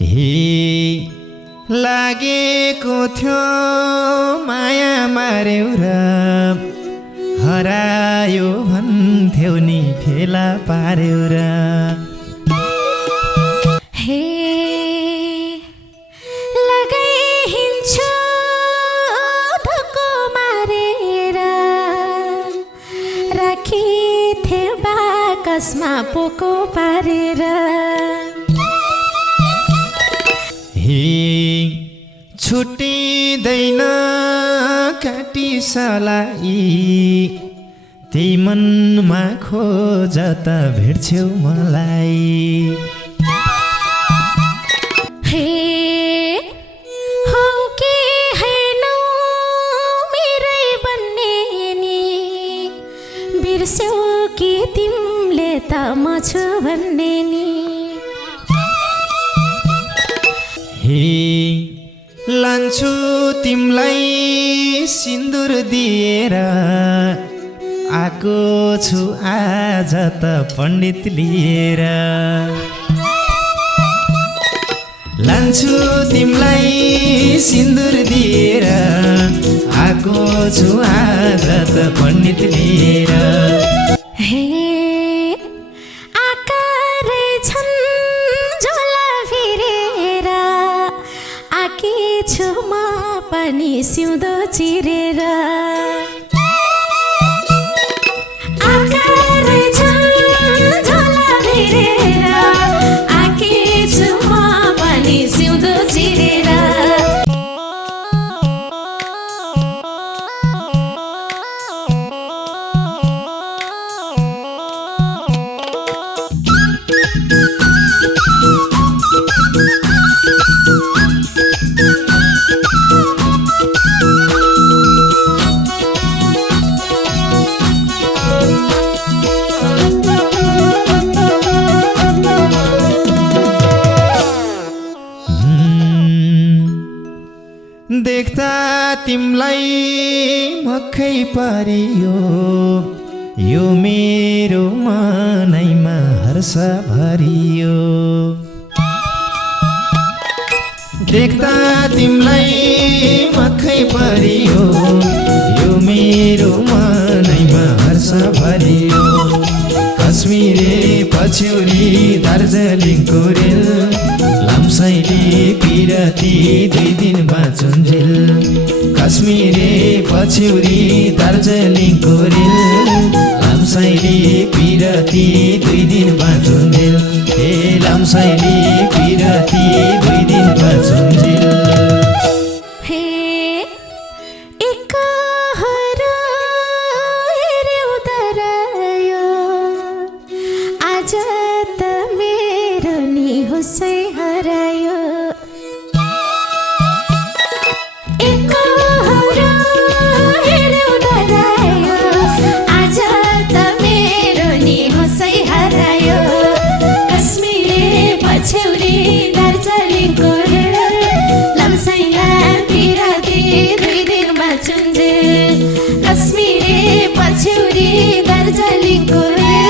हे लागेको थियो माया मार्यौ र हरायो भन्थ्यौ नि फेला पार्यौ र हे लगाइ हिँड्छु धक्को मारेर राखिथे बाकसमा पोको पारेर हे छुट्टिँदैन काटी सलाई त्यही मनमा खोज त भेट्छौ मलाई हे हौ कि हैनौ मेरै बन्ने नि बिर्स्यौ कि तिमीले त म छु भन्ने नि हे लान्छु तिमलाई सिन्दुर दिएर आको छु आज त पण्डित लिएर लान्छु तिमलाई सिन्दुर दिएर आको छु आज त पण्डित लिएर हे आकारै छन् झोला फिरेर आकी छु म पनि सिउँदो चिरेर आकारै छन् झोला फिरेर आकी छु म पनि सिउँदो चिरेर देख्दा तिमलाई मक्खै परियो यो मेरो मनैमा हर्ष भरियो देख्दा तिमलाई मक्खै परियो यो मेरो मनैमा हर्ष भरियो कश्मीरे पछ्यौरी दार्जिलिङको रेल लामसाइले पिरती 2 दिन बाँचुन्जेल कश्मीरे पछ्यौरी दार्जिलिङको रेल लामसाइले पिरती 2 दिन बाँचुन्जेल हे लामसाइले पिरती 2 दिन बाँचुन्जेल हे एकहरु हेर्यौ दरायो आज त मेरो नि होसै हरायो एकहरु हेर्यौ दरायो आज त मेरो नि होसै हरायो कश्मीरे पछ्यौरी दार्जिलिङको रेल लामसाइला पिराती 2 दिन बाँचुन्जेल कश्मीरे पछ्यौरी दार्जिलिङको रेल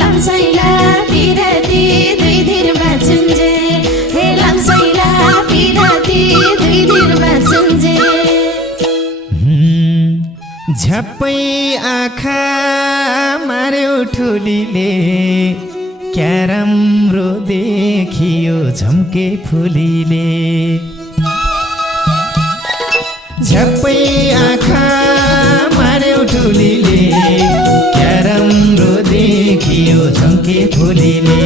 लामसाइला पिराती 2 दिन बाँचुन्जेल हे लामसाइला पिराती 2 दिन बाँचुन्जेल झ्याप्पै आँखा मार्यो ठुलीले क्या राम्रो देखियो झम्के फुलीले झ्याप्पै आँखा मार्यो ठुलीले क्या राम्रो देखियो झम्के फुलीले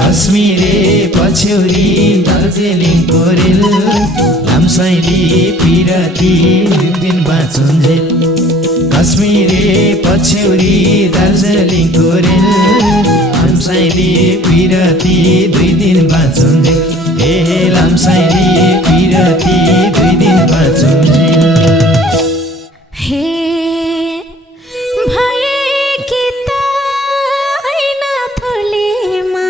कश्मीरे पछ्यौरी दार्जिलिङको रेल लामसाइले पिरती 2 दिन बाँचुन्जेल कश्मीरे पछ्यौरी दार्जिलिङको रेल लामसाइले पिरती 2 दिन बाँचुन्जेल हे लामसाइले पिरती 2 दिन बाँचुन्जेल हे भए कि त हैन थोलीमा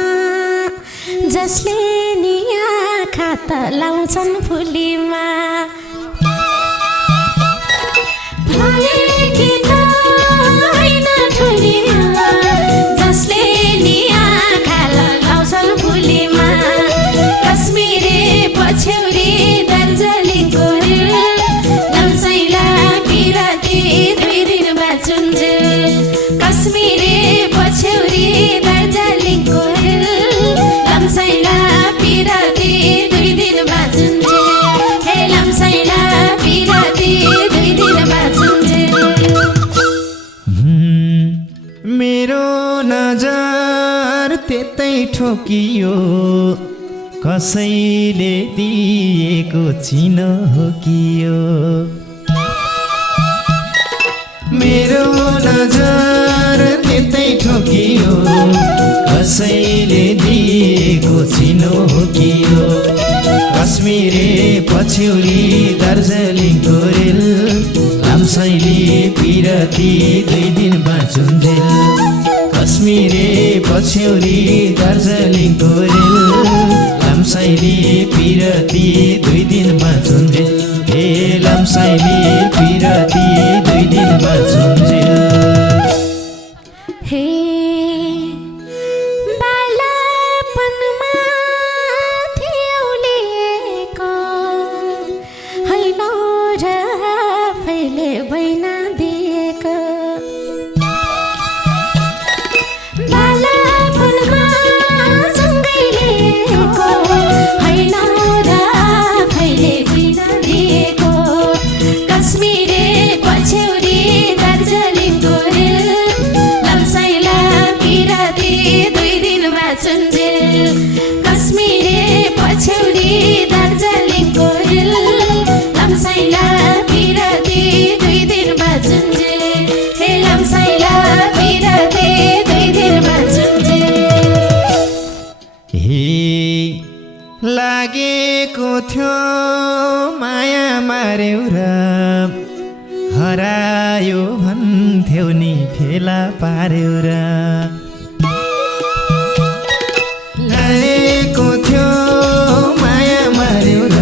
जसले नि आँखा त लाउँछन् फुलीमा भए कि त हैन थोलीमा जसले नि आँखा लाउँछन् फुलीमा पिराती दुई दिन बाँचुन्जेल हे लम्साइला पिराती दुई दिन बाँचुन्जेल मेरो नजर त्यतै ठोकियो कसैले दिएको चिनो हो कि यो मेरो नजर त्यतै ठोकियो कसैले दिएको चिनो हो कि यो कश्मीरे पछ्यौरी दार्जिलिङको रेल लामसाइली पिराती दुई दिन बाँचुन्जेल कश्मीरे पछ्यौरी दार्जिलिङको रेल लामसाइली पिराती दुई दिन बाँचुन्जेल हे लामसाइली पिराती दुई दिन बाँचुन्जेल हे बालापनमा थियौलिएको होइन र आफैले बैना दिएको बालापनमा सँगै लिएको होइन र आफैले बैना दिएको कश्मीरे पछ्यौरी दार्जिलिङको रेल लम्साइला पिराती दुई दिन बाँचुन्जेल कश्मीरे पछ्यौरी दार्जिलिङको रेल लम्साइला पिराती दुई दिन बाँचुन्जेल हे लम्साइला पिराती दुई दिन बाँचुन्जेल हे लागेको थियो माया मार्यौ र हरायो भन्थ्यौ नि फेला पार्यौ र लागेको थियो माया मार्यौ र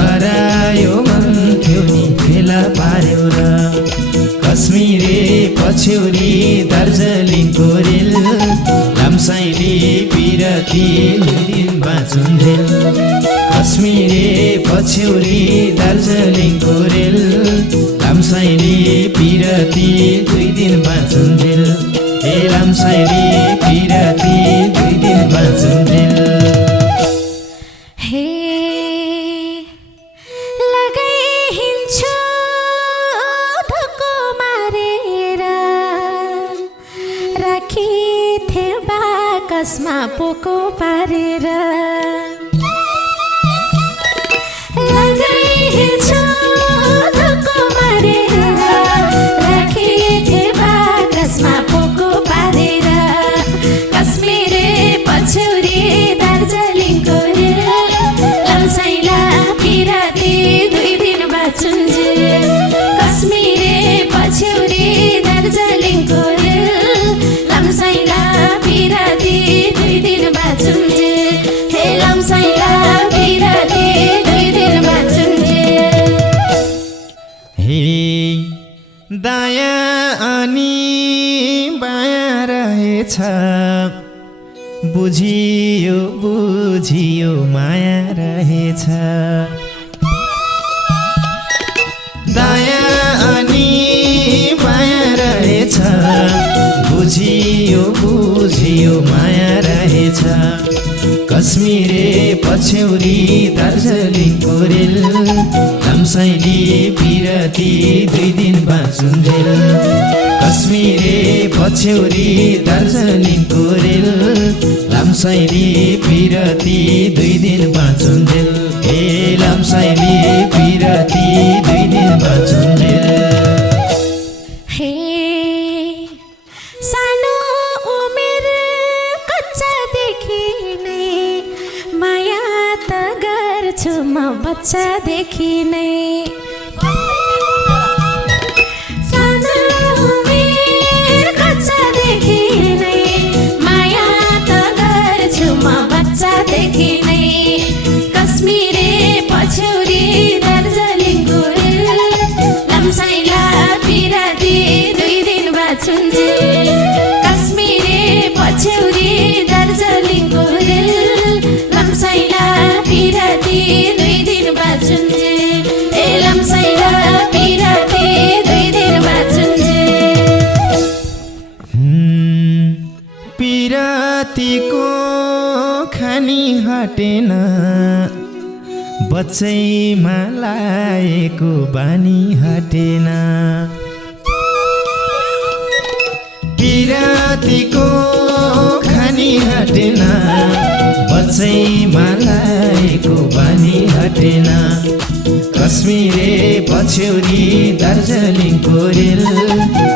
हरायो भन्थ्यौ नि फेला पार्यौ र कश्मीरे पछ्यौरी दार्जिलिङको रेल लामसाइली पिराती दुई दिन बाँचुन्जेल कश्मीरे पछ्यौरी दार्जिलिङको रेल लामसाइली पिराती दुई दिन बाँचुन्जेल हे लामसाइली पिराती दुई दिन बाँचुन्जेल हे लगाइ हिँड्छु ढोको मारेर राखिथे बाकसमा पोको पारेर लगाइ हिँड्छु ढोको मारेर राखिथे बाकसमा पोको पारेर कश्मीरे पछ्यौरी दार्जिलिङको रेल लम्साइला पिराती दुई दिन बाँचुन्जेल कश्मीरे पछ्यौरी दार्जिलिङको रेल लम्साइला पिराती दुई दिन बाँचुन्जेल हे लम्साइला पिराती दुई दिन बाँचुन्जेल हे दाया अनि बाया रहेछ बुझियो बुझियो माया रहेछ दाया अनि माया रहेछ बुझियो बुझियो माया रहेछ कश्मीरे पछ्यौरी दार्जिलिङको रेल लामसाइली पिराती दुई दिन बाँचुन्जेल कश्मीरे पछ्यौरी दार्जिलिङको रेल लामसाइली पिराती दुई दिन बाँचुन्जेल हे लामसाइली पिराती दुई दिन बाँचुन्जेल हे सानो उमेर कच्चादेखि नै माया त गर्छु म बच्चादेखि नै सानो उमेर कच्चादेखि नै माया त गर्छु म बच्चादेखि नै कश्मीरे पछ्यौरी दार्जिलिङको रेल लम्साइला पिराती दुई दिन बाँचुन्जेल कश्मीरे पछ्यौरी दार्जिलिङको रेल लम्साइला पिराती दुई दिन बाँचुन्जेल ए लम्साइला पिराती दुई दिन बाँचुन्जेल पिरातीको खानी हटेन बच्चैमा लाएको बानी हटेन पिरातीको खानी हटेन बच्चैमा लाएको बानी हटेन कश्मीरे पछ्यौरी दार्जिलिङको रेल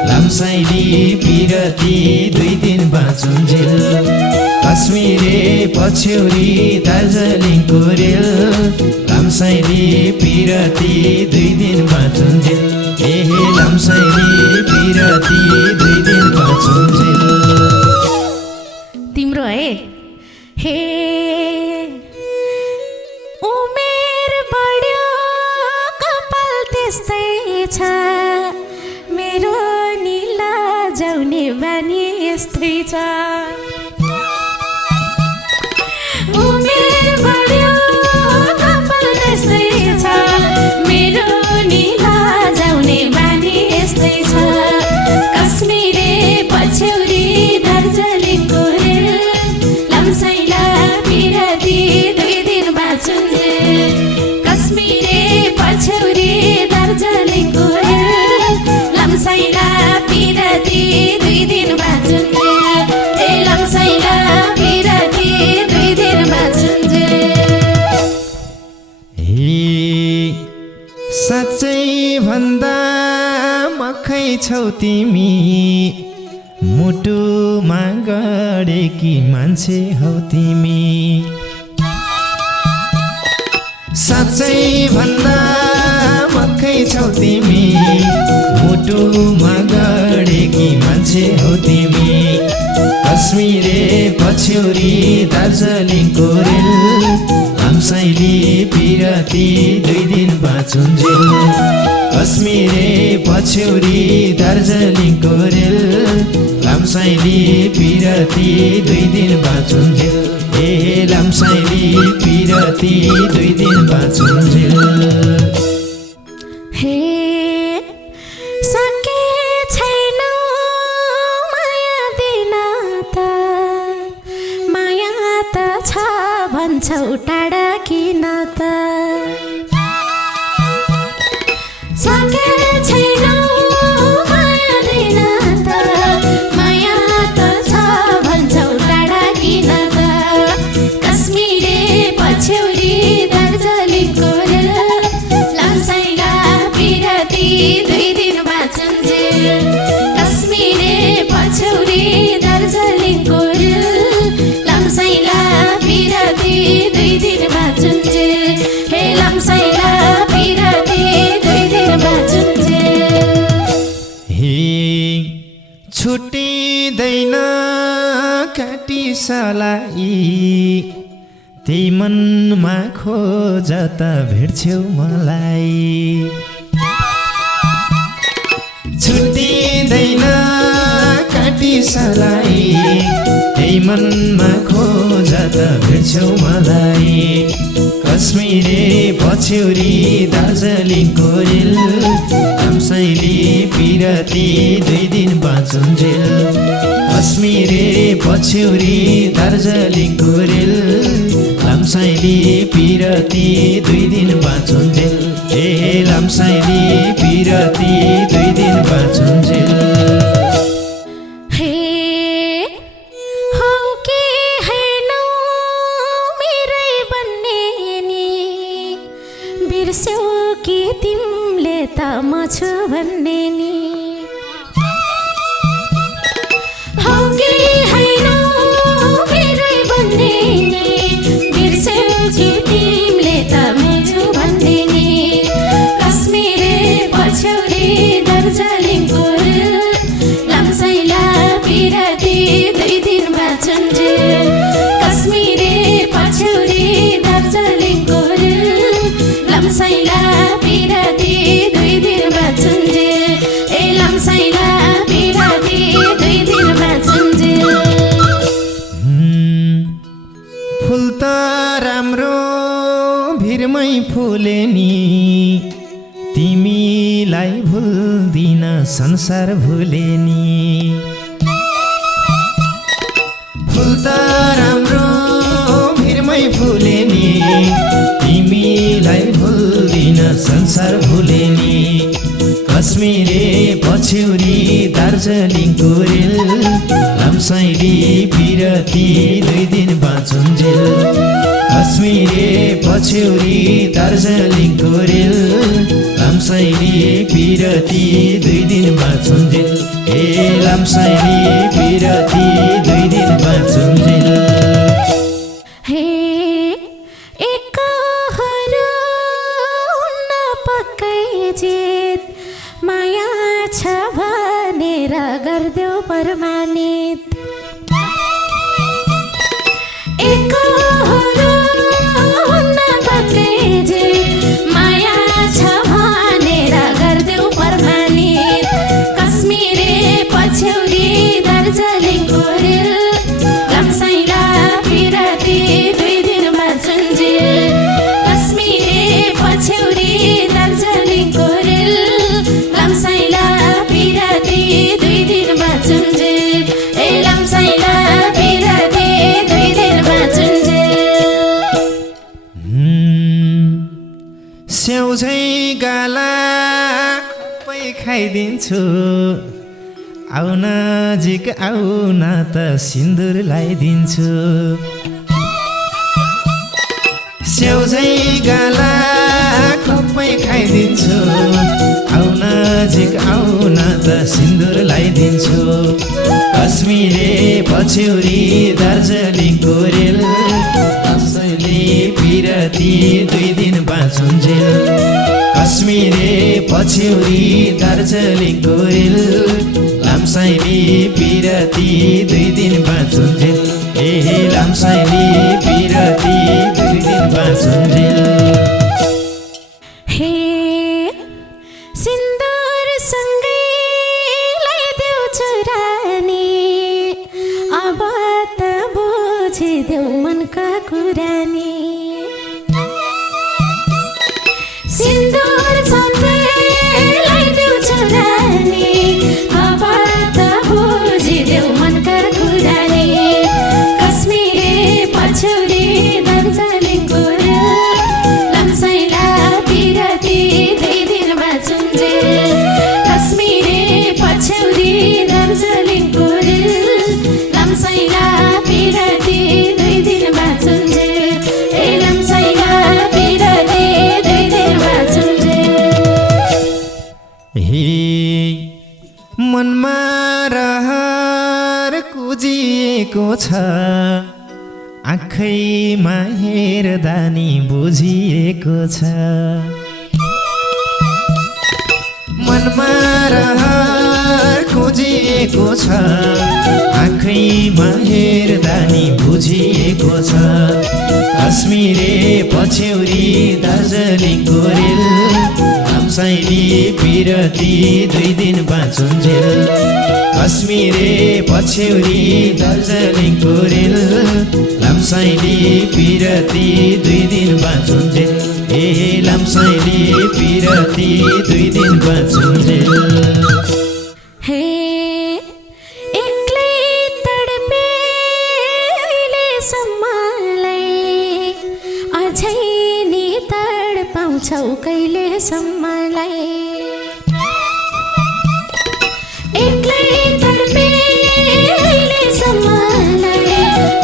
लामसाइली पिरती 2 दिन बाँचुन्जेल कश्मीरे पछ्यौरी दार्जिलिङको रेल लामसाइली पिरती 2 दिन बाँचुन्जेल लामसाइली पिरती 2 दिन बाँचुन्जेल तिम्रो है हे उमेर बढ्यो कपाल त्यस्तै छ मेरो निला जाउने बानी यस्तै छ उमेर बढ्यो कपाल त्यस्तै छ मेरो निला जाउने बानी यस्तै छ कश्मीरे पछ्यौरी दार्जिलिङको रेल लामसाइला पिराती 2 दिन बाँचुन्जेल कश्मीरे पछ्यौरी दार्जिलिङको रेल लामसाइला पिराती 2 दिन बाँचुन्जेल लामसाइला पिराती 2 दिन बाँचुन्जेल साँच्चै भन्दा मखै छौ तिमी मुटुमा गडेकी मान्छे हौ तिमी साँच्चै भन्दा मखै छौ तिमी मुटुमा गडेकी मान्छे हौ तिमी कश्मीरे पछ्यौरी दार्जिलिङको रेल लामसाइली पिरती 2 दिन बाँचुन्जेल कश्मीरे पछ्यौरी दार्जिलिङको रेल लामसाइली पिरती 2 दिन बाँचुन्जेल लामसाइली पिरती 2 दिन बाँचुन्जेल हे सके छैन माया दिन त माया त छ भन्छौ टाढा किन त सके छैन माया दिन त माया त छ भन्छौ टाढा किन त कश्मीरे पछ्यौरी दार्जिलिङको रेल लामसाइला पिरती 2 दिन बाँचुन्जेल कश्मीरे पछ्यौरी दार्जिलिङको रेल लामसाइला पिरती 2 दिन बाँचुन्जेल लामसाइला पिरती 2 दिन बाँचुन्जेल छुट्टिँदैन काटी सलाई त्यही मनमा खोज त भेट्छौ मलाई छुट्टिँदैन काटी सलाई त्यही मनमा खोज त भेट्छौ मलाई कश्मीरे पछ्यौरी दार्जिलिङको रेल लामसाइली पिरती 2 दिन बाँचुन्जेल कश्मीरे पछ्यौरी दार्जिलिङको रेल लामसाइली पिरती 2 दिन बाँचुन्जेल लामसाइली पिरती 2 दिन बाँचुन्जेल बिर्स्यौ कि तिमीले त म छु भन्ने नि हौ कि होइन मेरै भन्ने नि बिर्स्यौ कि तिमीले त म छु भन्ने नि कश्मीरे पछ्यौरी दार्जिलिङको रेल लामसाइला पिरती 2 दिन बाँचुन्जेल कश्मीरे पछ्यौरी दार्जिलिङको रेल लामसाइला पिरती 2 दिन बाँचुन्जेल लामसाइला पिरती 2 दिन बाँचुन्जेल फुल त राम्रो भिरमै फुले नि तिमीलाई भुल्दिन संसार भुले नि फुल त राम्रो भिरमै आफै फुले नि तिमीलाई भुल्दिन संसार भुले नि कश्मीरे पछ्यौरी दार्जिलिङको रेल लम्साइली पिरती 2 दिन बाँचुन्जेल कश्मीरे पछ्यौरी दार्जिलिङको रेल लम्साइली पिरती 2 दिन बाँचुन्जेल ए लम्साइली पिरती 2 दिन बाँचुन्जेल हे एकहरू हुन्न पक्कै जित माया छ भनेर गर्देऊ प्रमाणित एकहरू हुन्न पक्कै जित माया छ भनेर गर्देऊ प्रमाणित कश्मीरे पछ्यौरी दार्जिलिङको रेल लम्साइला पिरती 2 दिन बाँचुन्जेल कश्मीरे पछ्यौरी दार्जिलिङको रेल लम्साइला पिरती 2 दिन बाँचुन्जेल ए लम्साइला पिरती 2 दिन बाँचुन्जेल स्याउझै गाला पै खाइदिन्छु आउ नजिक आउ न त सिन्दुर लगाइदिन्छु स्याउझै गाला खप्पै खाइदिन्छु आउ नजिक आउ न त सिन्दुर लगाइदिन्छु कश्मीरे पछ्यौरी दार्जिलिङको रेल कसैले पिरती 2 दिन बाँचुन्जेल कश्मीरे पछ्यौरी दार्जिलिङको रेल लामसाइली पिरती 2 दिन बाँचुन्जेल ए लामसाइली पिरती 2 दिन बाँचुन्जेल हे सिन्दुर सँगै लगाइदेऊ चुरानी अब त बुझिदेऊ मनका कुरानी सिन्दुर सँगै लगाइदेऊ चुरानी अब त बुझिदेऊ मनका कुरानी कश्मीरे पछ्यौरी दार्जिलिङको रेल लम्साइला पिरती 2 दिन बाँचुन्जेल कश्मीरे पछ्यौरी दार्जिलिङको रेल लम्साइला पिरती 2 दिन बाँचुन्जेल ए लम्साइला पिरती 2 दिन बाँचुन्जेल हे मनमा रहर कुजिएको छ आँखैमा हेर्दा नि बुझिएको छ मनमा रहर खोजिएको छ आँखैमा हेर्दा नि बुझिएको छ कश्मीरे पछ्यौरी दार्जिलिङको रेल लामसाइली पिरती 2 दिन बाँचुन्जेल कश्मीरे पछ्यौरी दार्जिलिङको रेल लामसाइली पिरती 2 दिन बाँचुन्जेल ए लामसाइली पिरती 2 दिन बाँचुन्जेल हे एक्लै तडपे अहिलेसम्मलाई अझै नि तडपाउँछौ कहिलेसम्मलाई एक्लै तडपे अहिलेसम्मलाई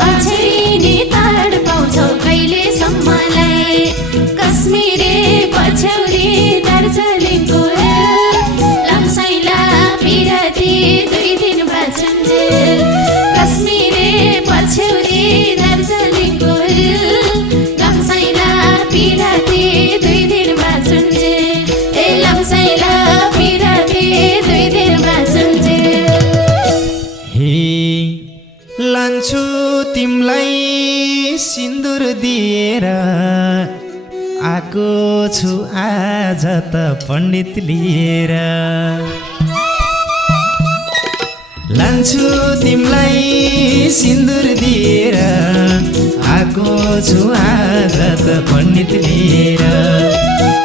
अझै नि तडपाउँछौ कहिलेसम्मलाई कश्मीरे पछ्यौरी दार्जिलिङको रेल लम्साइला पिरती 2 दिन बाँचुन्जेल कश्मीरे पछ्यौरी दार्जिलिङको रेल लम्साइला पिरती 2 दिन बाँचुन्जेल ए लम्साइला पिरती 2 दिन बाँचुन्जेल हे लान्छु तिमलाई सिन्दुर दिएर आको छु आज त पण्डित लिएर लान्छु तिमलाई सिन्दुर दिएर आको छु आज त पण्डित लिएर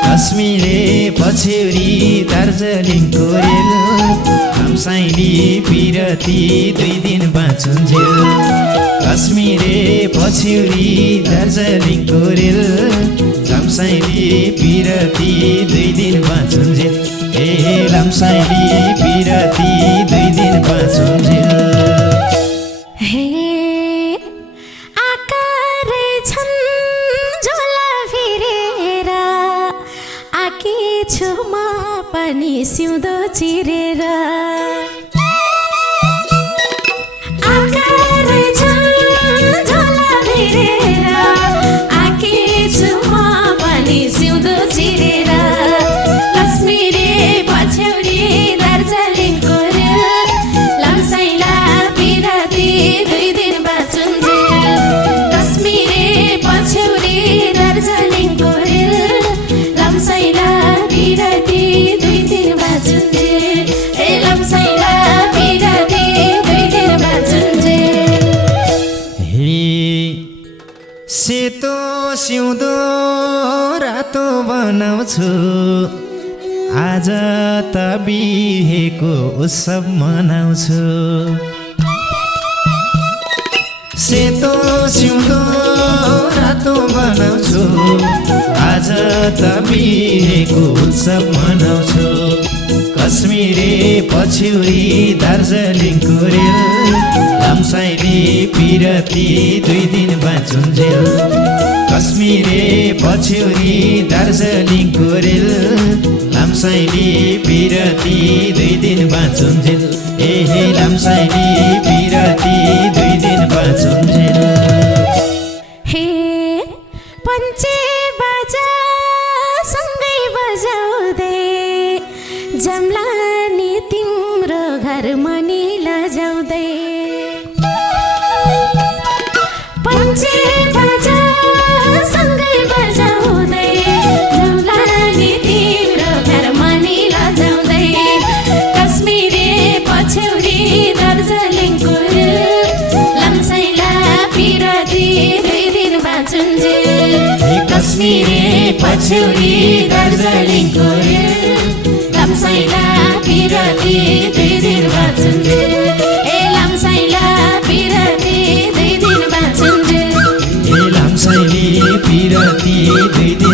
कश्मीरे पछ्यौरी दार्जिलिङको रेल लामसाइ लामसाइली पिरती 2 दिन बाँचुन्जेल कश्मीरे पछ्यौरी दार्जिलिङको रेल लामसाइली पिरती 2 दिन बाँचुन्जेल ए लामसाइली पिरती 2 दिन बाँचुन्जेल हे आकारे छन् झोला फिरेर आकी छु म पनि सिउँदो चिरेर आकारे छन् झोला फिरेर आकी छु म पनि सिउँदो चिरेर कश्मीरे पछ्यौरी दार्जिलिङको रेल लामसाइला पिरती 2 दिन बाँचुन्जेल कश्मीरे पछ्यौरी दार्जिलिङको रेल लामसाइला पिरती 2 दिन बाँचुन्जेल ए लामसाइला पिरती 2 दिन बाँचुन्जेल हे सेतो सिउँदो रातो बनाउँछु आज त बिहेको उत्सव मनाउँछु सेतो सिउँदो रातो बनाउँछु आज त बिहेको उत्सव मनाउँछु कश्मीरे पछ्यौरी दार्जिलिङको रेल लामसाइली पिरती 2 दिन बाँचुन्जेल कश्मीरे पछ्यौरी दार्जिलिङको रेल लामसाइली पिरती 2 दिन बाँचुन्जेल ए लामसाइली पिरती 2 दिन बाँचुन्जेल हे पञ्चे बाजा सँगै बजाउँदै जम्ला नि तिम्रो घर मनी लजाउँदै पञ्चे बाजा सँगै बजाउँदै जम्ला नि तिम्रो घर मनी लजाउँदै कश्मीरे पछ्यौरी दार्जिलिङको लामसाइला पिरती 2 दिन बाँचुन्जेल कश्मीरे पछ्यौरी दार्जिलिङको लामसाइला पिरती 2 दिन बाँचुन्जेल ए लामसाइला पिरती 2 दिन बाँचुन्जेल ए लामसाइली पिरती 2 दिन